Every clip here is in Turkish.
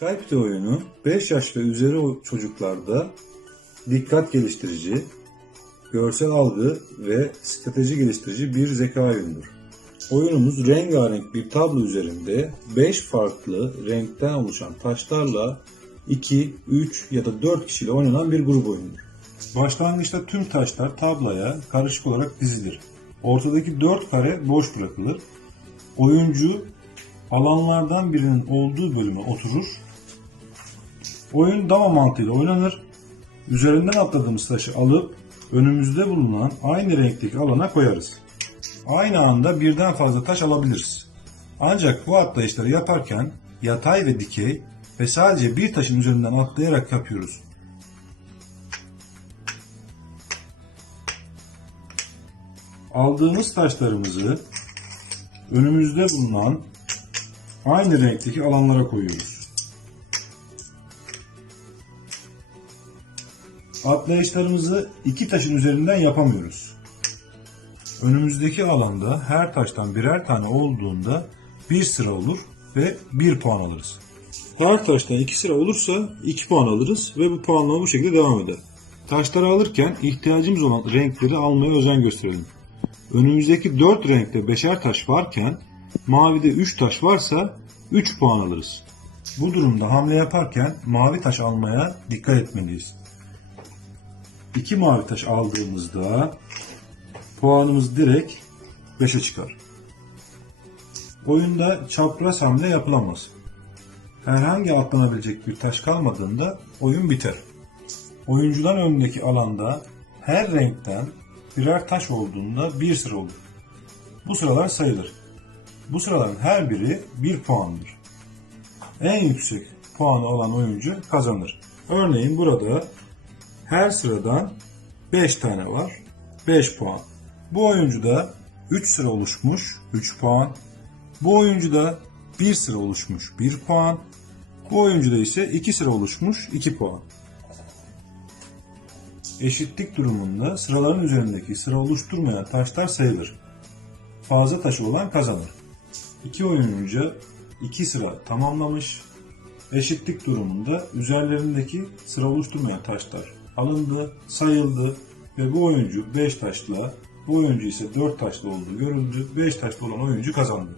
Skype oyunu 5 yaş ve üzeri çocuklarda dikkat geliştirici, görsel algı ve strateji geliştirici bir zeka oyunudur. Oyunumuz rengarenk bir tablo üzerinde 5 farklı renkten oluşan taşlarla 2, 3 ya da 4 kişiyle oynanan bir grup oyunudur. Başlangıçta tüm taşlar tabloya karışık olarak dizilir. Ortadaki 4 kare boş bırakılır. Oyuncu alanlardan birinin olduğu bölüme oturur. Oyun dama mantığıyla oynanır. Üzerinden atladığımız taşı alıp önümüzde bulunan aynı renkteki alana koyarız. Aynı anda birden fazla taş alabiliriz. Ancak bu atlayışları yaparken yatay ve dikey ve sadece bir taşın üzerinden atlayarak yapıyoruz. Aldığımız taşlarımızı önümüzde bulunan aynı renkteki alanlara koyuyoruz. Atlayışlarımızı iki taşın üzerinden yapamıyoruz. Önümüzdeki alanda her taştan birer tane olduğunda bir sıra olur ve bir puan alırız. Her taştan iki sıra olursa iki puan alırız ve bu puanlama bu şekilde devam eder. Taşları alırken ihtiyacımız olan renkleri almaya özen gösterelim. Önümüzdeki 4 renkte beşer taş varken mavide 3 taş varsa 3 puan alırız. Bu durumda hamle yaparken mavi taş almaya dikkat etmeliyiz. 2 mavi taş aldığımızda puanımız direkt 5'e çıkar. Oyunda çapraz hamle yapılamaz. Herhangi atlanabilecek bir taş kalmadığında oyun biter. Oyuncudan önündeki alanda her renkten birer taş olduğunda bir sıra olur. Bu sıralar sayılır. Bu sıraların her biri bir puandır. En yüksek puanı olan oyuncu kazanır. Örneğin burada her sıradan 5 tane var. 5 puan. Bu oyuncuda 3 sıra oluşmuş 3 puan. Bu oyuncuda 1 sıra oluşmuş 1 puan. Bu oyuncuda ise 2 sıra oluşmuş 2 puan. Eşitlik durumunda sıraların üzerindeki sıra oluşturmayan taşlar sayılır. Fazla taşı olan kazanır. İki oyuncu iki sıra tamamlamış. Eşitlik durumunda üzerlerindeki sıra oluşturmayan taşlar alındı, sayıldı ve bu oyuncu 5 taşla, bu oyuncu ise 4 taşlı olduğu görüldü. 5 taşlı olan oyuncu kazandı.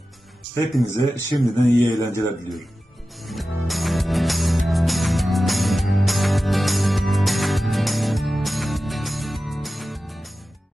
Hepinize şimdiden iyi eğlenceler diliyorum.